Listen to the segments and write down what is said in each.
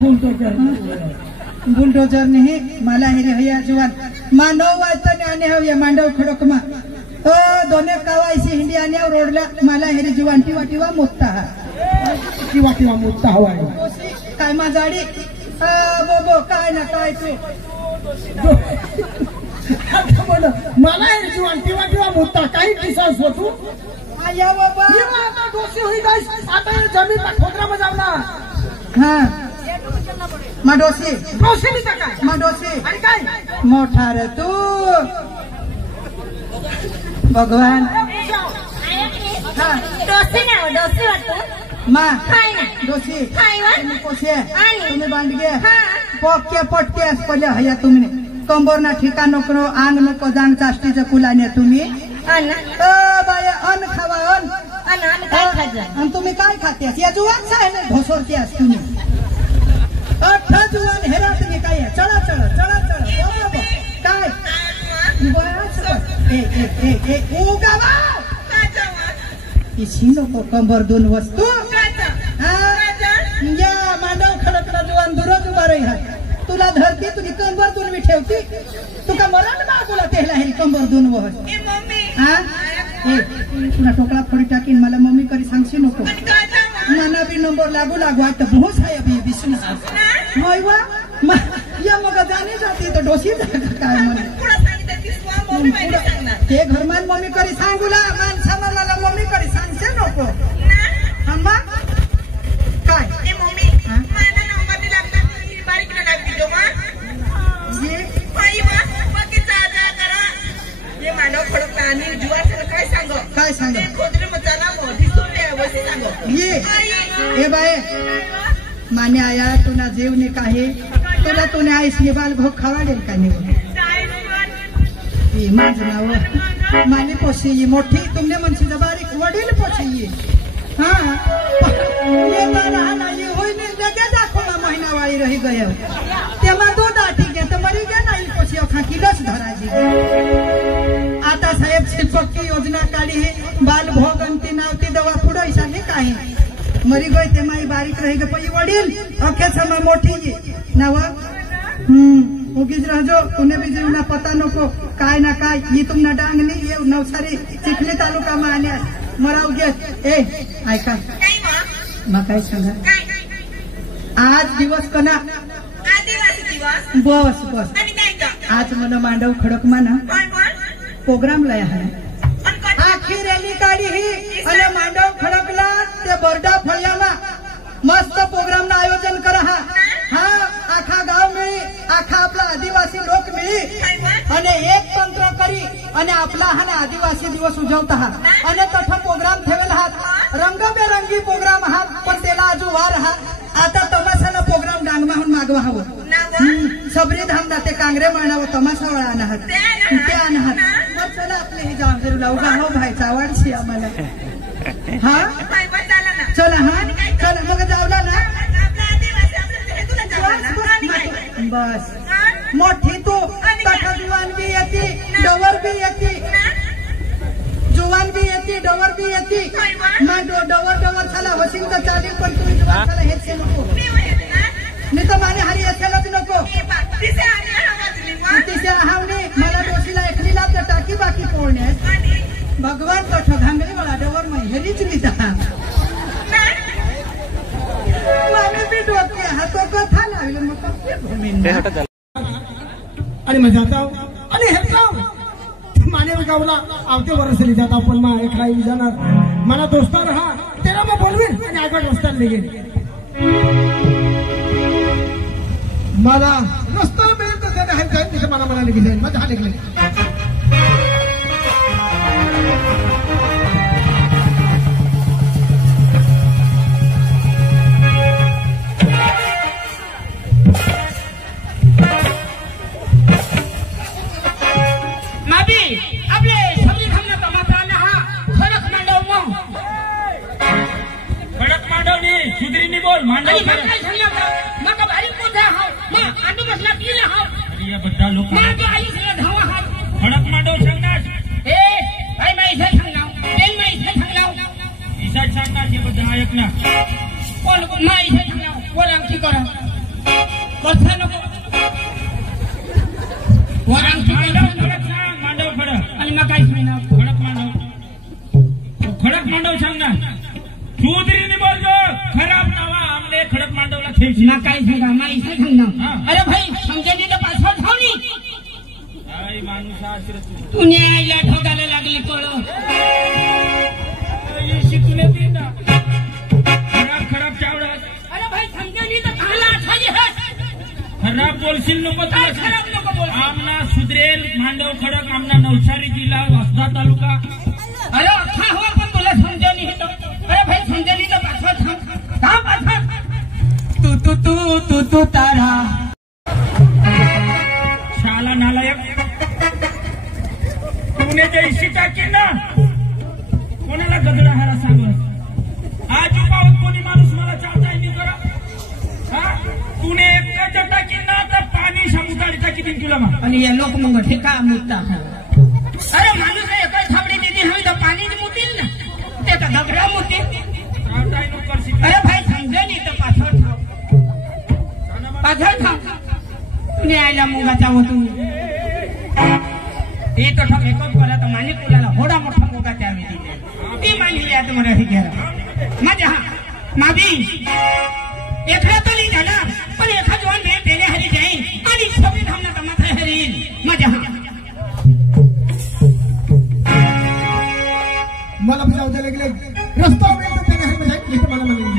बुलडोजर नहीं मला हे हया जवान मानव वाचन आणि हवे मांडव खडकमा दोने कावायसी हिंदी आणि रोडला मला हे जवान टिवा मोठा टिवा मोठा हवा काय माझाडी बोबो काय ना काय तू मला हे जवान टिवा मोठा काही किसास होतो या बाबा आता दोषी होई गाइस आता जमीन पर ठोकरा बजावला हां माडोसी दोषी नाही काय माडोसी आणि काय मोठा रे तू भगवान हां दोषी ना दोषी वाटतो मा काय ना दोषी काय वा तुम्ही कोसे आणि तुम्ही बांधगे हां पोके पटके पडले हया तुम्ही कंबरना ठिकाण नको आंग नको जांग चाष्टीचं कुलाने तुम्ही अन बाया अन खावा अन काय खाजा आणि तुम्ही काय खात्यास या जुवान साहेब ढोसरत्यास तुम्ही अठ्ठा जुवान हेरा तुम्ही काय चला चला चला चला काय ए उगावा इसी नको कंबर दोन वस्तू या मांडव खडकला जुवान दुरच उभा रही तुला धरती तुझी कंबर दोन मी ठेवती तुका मरण मागुला तेला हे कंबर दोन वह हाँ तुला टोकला फोडी टाकीन मला मम्मी करी सांगशी नको नाना बी नंबर लागू आता बहुत है अभी विष्णु मोयवा या मग जाने जाती तो डोसी काय म्हणे ते घरमान मम्मी करी सांगूला माणसा मला मम्मी करी सांगसे नको अम्मा काय ए मम्मी माझा नंबर दिला लागता बारीक लागती जो मा ये बाई मा बाकी जा करा ये मानव खडक आणि जुवार काय सांगो खोदरे मचाला मोठी सोडे वसी सांगो ये ए बाय माने आया तुना जेवणे काहे तुला तुने आईसने बाल भोग खावाडेल का नाही ही माझं नाव माने पोशी मोठी तुमने मनसी बारीक वडील पोशी हाँ ये ना ये होई नहीं लगे दाखो ना महीना वाली रही गयो तेमा दो दाटी गे तो मरी गे नाही पोशी अखा किलस धराजी आता साहेब शिल्पकी योजना काढी है बाल भोग अंती नावती दवा पुढे सांगे काय मरी गई ते माई बारीक रही गे पई वडील अखे समा मोठी नाव उगीच राहजो तुने भी जीवना पता नको काय ना काय ही तुमना डांगली ये नवसारी चिखली तालुका मा आल्या मराव गे ए ऐका मा काय सांगा आज दिवस कना आदिवासी दिवस बस बस आज मन मांडव खडक माना प्रोग्राम लय आहे आखी रॅली काढी ही आणि मांडव खडकला ते बरडा फळ्याला मस्त प्रोग्राम ना आयोजन करा हा आखा गाव मिळी आखा आपला आदिवासी लोक मिळी आणि एक तंत्र करी आणि आपला हा आदिवासी दिवस उजवत आहात आणि तठा प्रोग्राम ठेवेल आहात रंगबेरंगी प्रोग्राम आहात पण त्याला अजून वार आहात आता तमाशाला प्रोग्राम डांगमाहून मागवा हवं सबरी धाम जाते कांगरे मानावं तमाशा वळा आहात ते आणहात चला आपले हे जांगरू लावगा हो भाईचा आवडशी आम्हाला हा चला हा चला मग जावला ना बस मोठी तू तठा जुवान बी येती डवर बी येती जुवान बी येती डवर बी येती मग डवर झाला वसिंग तर चालेल पण तुम्ही जुवान झाला हेच नको नाही तर माने हारी असेलच नको तिथे आहावणे मला डोशीला एकलीला तर टाकी बाकी पोळण्यात भगवान कठ घांगरी मला डवर हेरीच लिहिता माने बी डोके हातो कथा लागले मग आणि मग जाताव आणि हे जाऊ माने गावला आवते वर्षली जाता पण मा एक राई जाणार मला दोस्ता रहा तेरा मग बोलवीन आणि आगळ रस्ता निघेल मला रस्ता मिळेल तर त्याने हात जाईल तिथे मला निघेल माझ्या हा निघले मांडव काय सांगला मग भारी पोथा हाव मग आंडू बसला की हाव अरे या बद्दा लोक मग आई सगळं धावा हात बसा नको वरांग मांडव खडक आणि मग काहीच नाही ना खडक मांडव सांग ना चौधरीने बोलतो खराब नावा आमने खडक मांडवला खेळची ना काही सांगा माई सांग ना अरे भाई समजेली तर पासवर्ड धावली आई माणूस आश्रय तुने आईला ठोकायला लागली कळ शिकून येते ना खराब चावडा अरे भाई समजेली तर खाला आठाजी है खराब बोलशील नको तुला खराब नको बोल आमना सुधरेल मांडव खडक आमना नवसारी जिल्हा वासदा तालुका अरे अख्खा हो पण तुला समजेली हे अरे भाई समजेली तर पासवर्ड थांब का पासवर्ड तू तारा शाला नालायक तूने जैसी टाकी ना कोणाला गदडा हारा सांगस आजू पावत कोणी माणूस मला चालता नाही करा हा तूने एक टाकी ना तर पाणी समुद्राची टाकी दिन तुला मग आणि या लोक मग ठेका मुद्दा अरे माणूस एका थाबडी दिली हवी तर पाणी मुतील ना ते तर गगडा मुतील अरे भाई समजे नाही तर पाछळ थांब तुने आयला मुगाचा होतो ते तो ठक एकच बोला तर माने कुलाला होडा मोठा मुगा त्यावे दिले ती मानली आता मला हे घ्या माझ्या मादी एखादा तरी जाणार पण एखाद जवान ने पेले हरी जाईल आणि सगळे थांबना तर माथा हरील माझ्या मला जाऊ द्यायला गेले रस्ता मिळतो त्याने हरी जाईल इथे मला म्हणून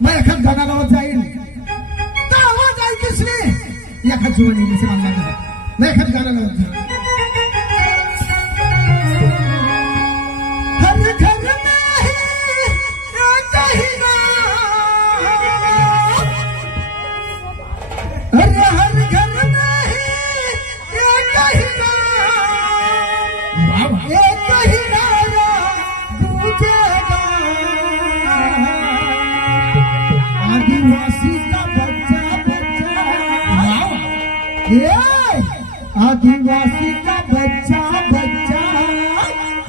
मैं एखाद गाना गावत जाईल तर आवाज ऐकूच नाही एखाद जीवन येईल से मला मैं एखाद गाना गावत जाईल हर घर में है कहीं ना अरे हर घर में है कहीं ना एक कहीं ना दूजेगा आदिवासी का बच्चा आदिवासी का बच्चा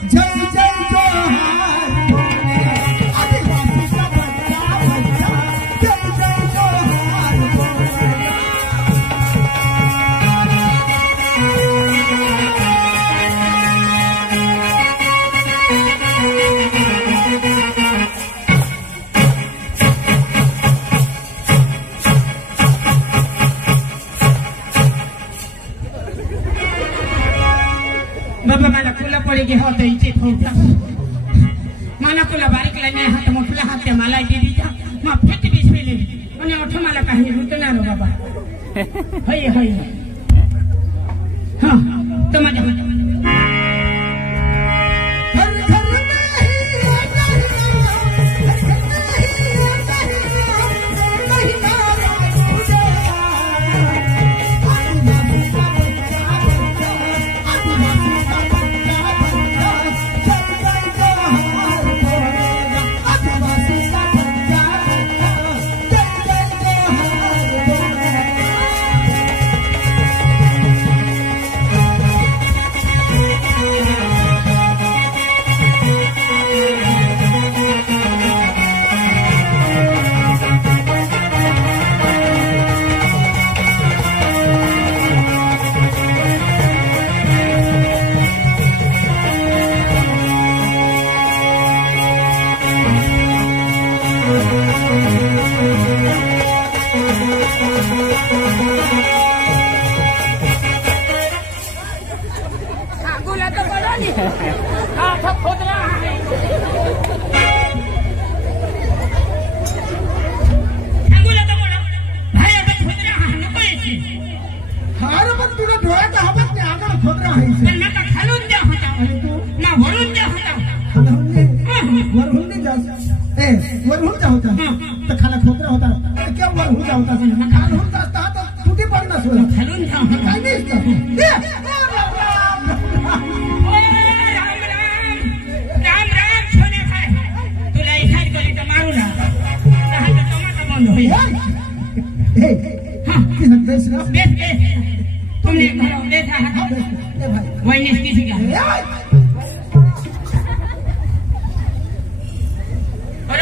जय जय जोहार आदिवासी का बच्चा जय जय जोहार बाबा मला कुला पडे होत इथे थोडा मला कुला बारीक लाईने हात मोठला हात त्या मला दिली जा मग फेक दिसले आणि ओठ मला काही रुतणार बाबा हय हय हा तर माझ्या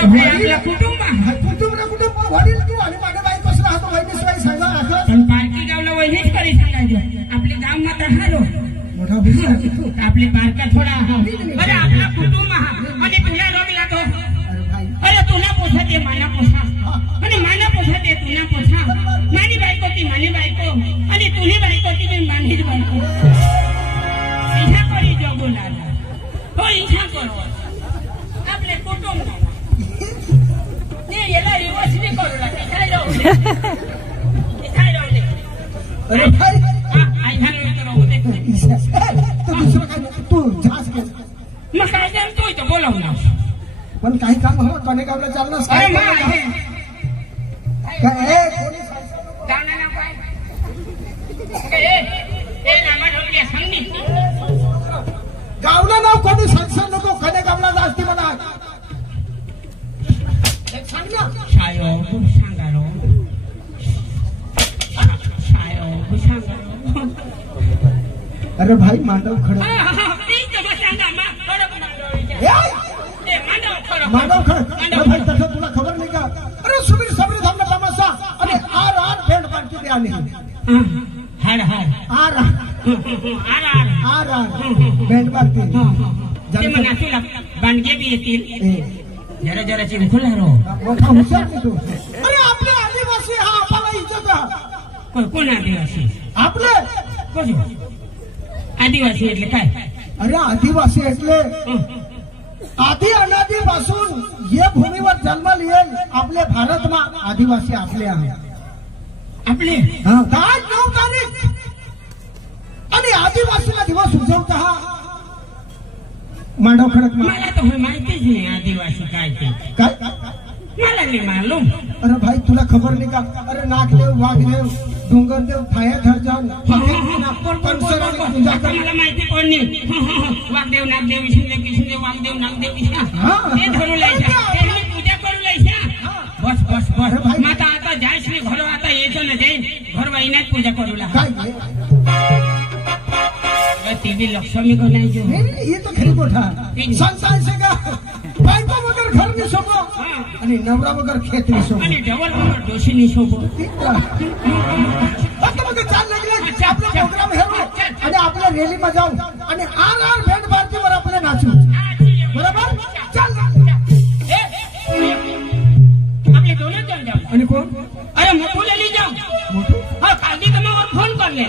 आपल्या कुटुंब कुटुंब वडील तू आणि माझ्या बाई कसं राहतो वहिनीशिवाय सांगा असं पण पारकी गावला वहिनीच करी सांगायचं आपले गाव मात्र हारो मोठा विषय आपली पारका थोडा अरे आपला कुटुंब हा आणि तुला रोग लागतो अरे भाई अरे तुला पोसा ते माना पोसा आणि माना पोसा ते तुला पोसा माझी बायको ती माझी बायको आणि तुझी बायको ती माझीच बायको इच्छा करी जगू लागला हो इच्छा करो आपले कुटुंब नाही याला रिवर्स नाही करू लागला काय राहू दे अरे भाई आई घालून करू दे तू दुसरं काय तू झास घे मग काय जाण तू इथं बोलावू ना पण काही काम हो कनेगावला चालणार अरे मग आहे काय कोणी जाणं ना काय ए नामा ढोलके सांगली गावला नाव कोणी सांगसान नको कनेगावला जास्ती म्हणा सांग ना शायो तू सांगालो शायो तू सांगालो अरे भाई मांडव खडक मांडव खडक अरे भाई तसं तुला खबर नाही का अरे सुबीर सबरी धामला तमाशा आणि आर आर भेंड पार्टी ते आले हार हार आर आर आर आर आर भेंड पार्टी ते म्हणा तुला बांडगे बी येतील जरा जरा चिंखुला रो मोठा हुशार नाही तू अरे आपले आदिवासी हा आपला इज्जत हा कोण आदिवासी आपले कोण आदिवासी એટલે काय अरे आदिवासी એટલે आदि अनादीपासून ये भूमीवर जन्म येईल आपले भारतमा आदिवासी आपले आहे आपले काय 9 तारीख आणि आदिवासीला दिवस उजवता हा मांडव खडक मला तर माहितीच नाही आदिवासी काय ते काय मला नाही मालूम अरे भाई तुला खबर नाही का अरे नागदेव वाघदेव डोंगरदेव फायाधरजन मला माहिती कोण नाही वाघदेव नागदेव विष्णुदेव किशनदेव वाघदेव नागदेव ते धरू लायच्या त्यांनी पूजा करू लायच्या बस बस बस माता आता जायच नाही घर आता यायचं ना जाईन घर महिन्यात पूजा करू लागा टीव्ही लक्ष्मी को नाही जो ये तो खरी गोठा संसार से का बायको वगैरे घर नाही शोभो आणि नवरा वगैरे खेत नाही शोभो आणि डबल वगैरे डोशी नाही शोभो आता मग चाल लागले आपला प्रोग्राम हेरो आणि आपल्या रॅलीमध्ये जाऊ आणि आर आर भेंड पार्टीवर आपले नाचू बरोबर चल आपले दोनों चल जाऊ आणि कोण अरे मोठूला ली जाऊ हा काली कमावर फोन करले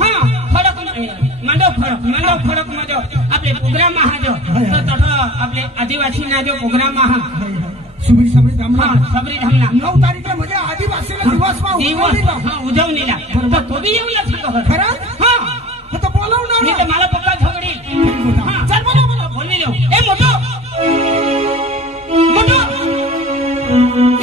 हा खडक मांडव खडक मध्ये आपले प्रोग्राम हा जो तर तसं आपले आदिवासी ना जो प्रोग्राम हा सुबीर सबरी धामला सबरी धामला 9 तारीखला म्हणजे आदिवासीला दिवस हा उजवणीला तर तो बी येऊ लागतो खरं हा तर बोलव ना मी तर मला पक्का झगडी हा चल बोला बोलवी देऊ ए मोठो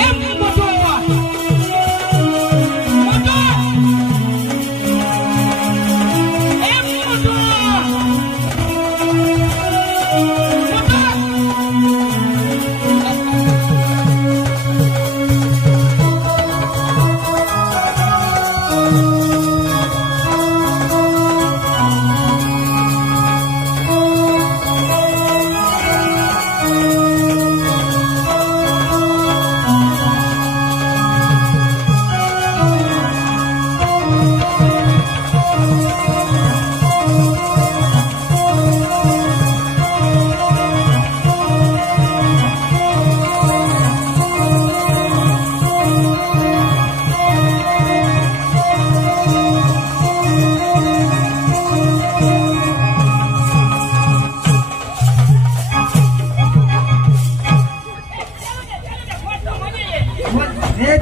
ए मोठो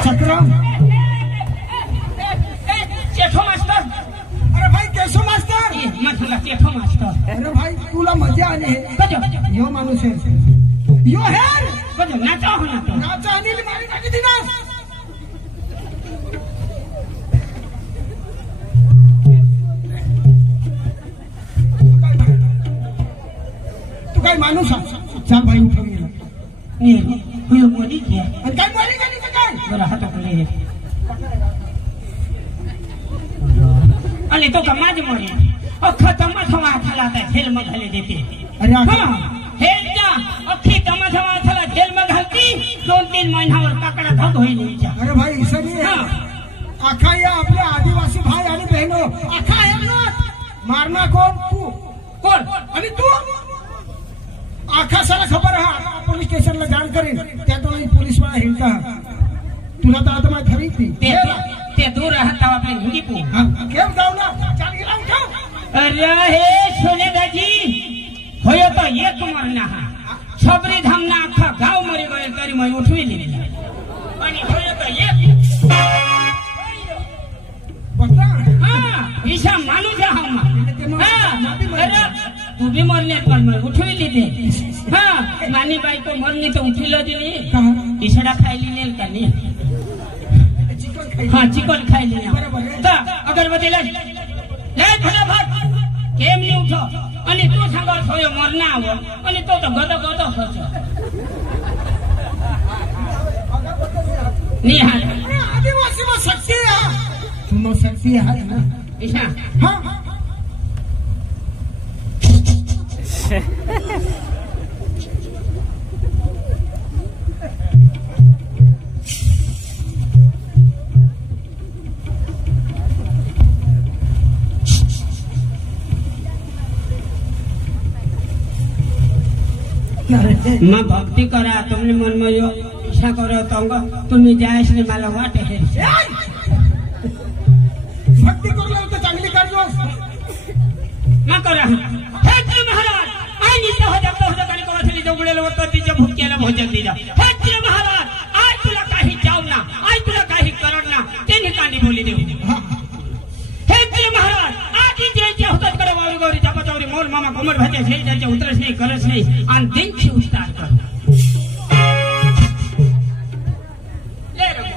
चक्रम चेठो मास्टर अरे भाई केशव मास्टर म्हटलं चेठो मास्टर अरे भाई तुला मजा आली यो माणूस आहे यो हेर नाचा हो नाचा आणि मारी टाकी दिनास तू काय माणूस चाल भाई उठून गेला मोदी घ्या आणि काय मोदी गेली का काय जरा हाताकडे आणि तो का माझी मोडी अख्खा तमाशा खाला जेल मध्ये घाले देते अरे हेलच्या अख्खी तमाशा खाला जेल मध्ये घालती तीन महिन्यावर काकडा धग होईल हिच्या. अरे भाई इसं नाही आहे. अख्खा या आपल्या आदिवासी भाई आणि बहिणो अख्खा आहे ना. मारना कोण तू कोण आणि तू अख्खा सारा खबर हा पोलीस स्टेशनला जाण करेन त्यातून पोलीस वाला हिंडता तुला तर आता माझ्या घरी ते दूर राहता आपले हिंदी पो केम जाऊ ना चाल गेला उठा. अरे हे सोने दाजी होय तो एक मरना हा छबरी धामना अख्खा गाव मरी गए तरी मैं उठवी लिहिली आणि होय तो एक बघा हा ईशा माणूस हा अरे तू भी मरने पण मैं उठवी लिहिली हा नानी बाई को मरनी तो उठीलो दिली ईशडा खायली नेल का नाही. हाँ चिकन खाई लिया अगरबत्ती ले फटाफट केम नहीं उठो आणि तू सांगा थोयो मरना हो आणि तो गद होतो नहीं हाल आदिवासी में शक्ति है तुम शक्ति है ना ईशा हाँ माँ भक्ति करा तुमने मन में यो इच्छा करो तंग तुम्ही जायस ने मला वाटे है भक्ती करला तर चांगली करजो माँ करा हे महाराज आई निष्ठा हो जाता हो जाता को असली जोगळेला होतं तिच्या भुक्याला भोजन दिला. हे महाराज आज तुला काही जाऊ ना आज तुला काही करणार ना त्यांनी कांडी बोली देऊ. हे महाराज आज जे होतात करा वाळू गौरी चापाचौरी मोर मामा कोमर भाते हे त्याचे उतरच नाही करच नाही आणि दिनची उस्तार कर ले रे